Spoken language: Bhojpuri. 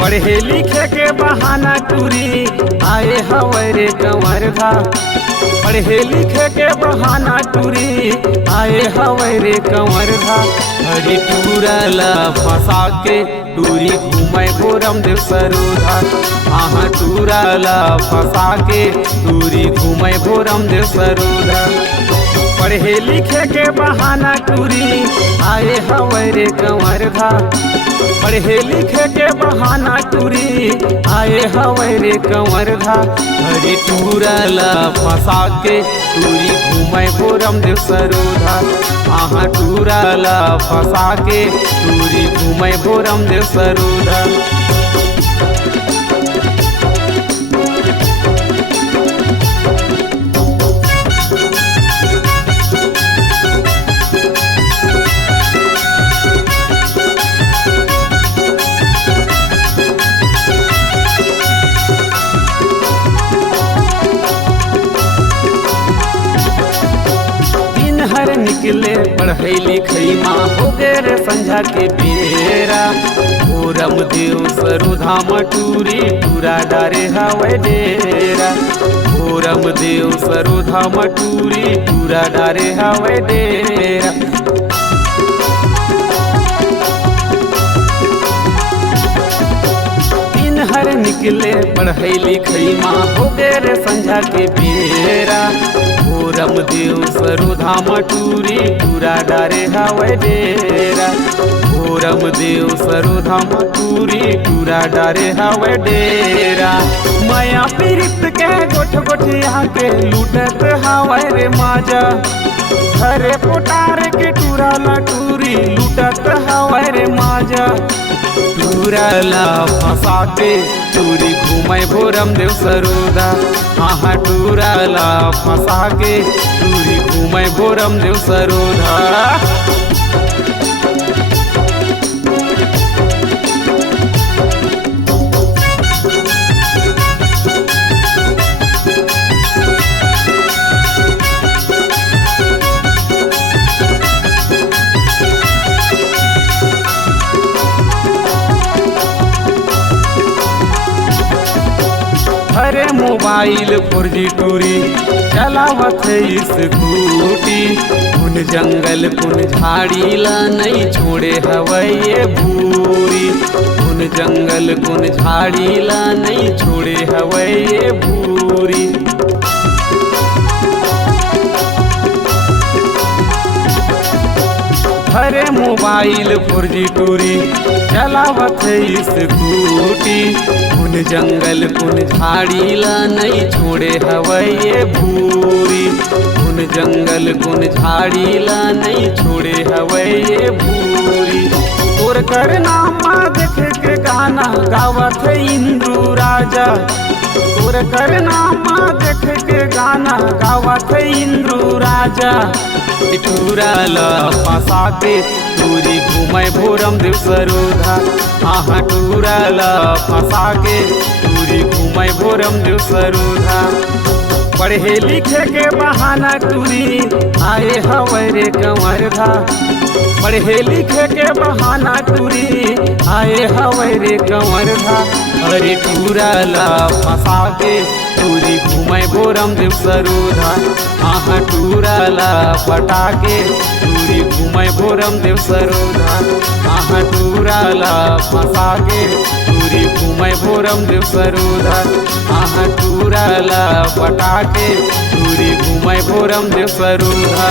पढ़े लिखे के बहाना टूरी आए हवरे कंवर धा। पढ़े लिखे के बहाना टूरी आए हवरे कंवर धा। हरी टूरला फंसा के टूरी घूमे भोरम देव सरोधा। हाँ टूरला फंसा के टूरी घूमे भोरम देव सरोधा। पढ़े लिखे के बहाना टूरी आए हवरे कंवर धा। पढ़े लिखे के बहाना टूरी आए हवरे कंवर धा। हरी टूरला फंसा के टूरी घूमे भोरम देव सरोधा। हाँ टूरला फंसा के टूरी घूमे भोरम देव सरोधा। हर निकले पढ़ई लिखई माँ हो गए रे संझा के बेरा। भोरम देव सरोधा मटूरी टूरा डारे हवे डेरा। भोरम देव सरोधा मटूरी टूरा डारे हवे डेरा। हर निकले पढ़ई लिखई माँ हो गए रे संझा के बेरा। भोरम देव सरोधा मटूरी टूरा डारे हवे डेरा। भोरम देव सरोधा मटूरी टूरा डारे हवे डेरा। माया पीरित के गोठ गोठिया के लूटत हवे रे माजा। घरे पोटार के टूरा लटूरी लूटत हवे रे माजा। टूरला फंसा के टूरी घूमे भोरम देव सरोधा। हाँ टूरला फंसा के टूरी घूमे भोरम देव सरोधा। अरे मोबाइल 4G टूरी चलावत स्कूटी। कुन जंगल कुन झाड़ी ला नहीं छोड़े हवये भूरी। कुन जंगल कुन झाड़ी ला नहीं छोड़े हवये भूरी। अरे मोबाइल 4G टूरी चलावत स्कूटी। कुन जंगल कुन झाड़ी ला नहीं छोड़े हवये भूरी। कुन जंगल कुन झाड़ी ला नहीं छोड़े हवये भूरी। और करना माँ देख के गाना गावत इंद्रू राजा। और करना माँ देख के गाना गावत इंद्रू राजा। टूरला फंसा के टूरी घूमे भोरम देव सरोधा। हाँ टूरला फंसा के टूरी घूमे भोरम देव सरोधा। पढ़े लिखे के बहाना टूरी आए हवरे कंवर धा। पढ़े लिखे के बहाना टूरी आए हवरे कंवर धा। अरे टूरला फंसा के टूरी घूमे भोरम देव सरोधा। हाँ टूरला पटा के टूरी घूमे भोरम देव सरोधा। हाँ टूरला फंसा के टूरी घूमे भोरम देव सरोधा। हाँ टूरला पटा के टूरी घूमे भोरम देव सरोधा।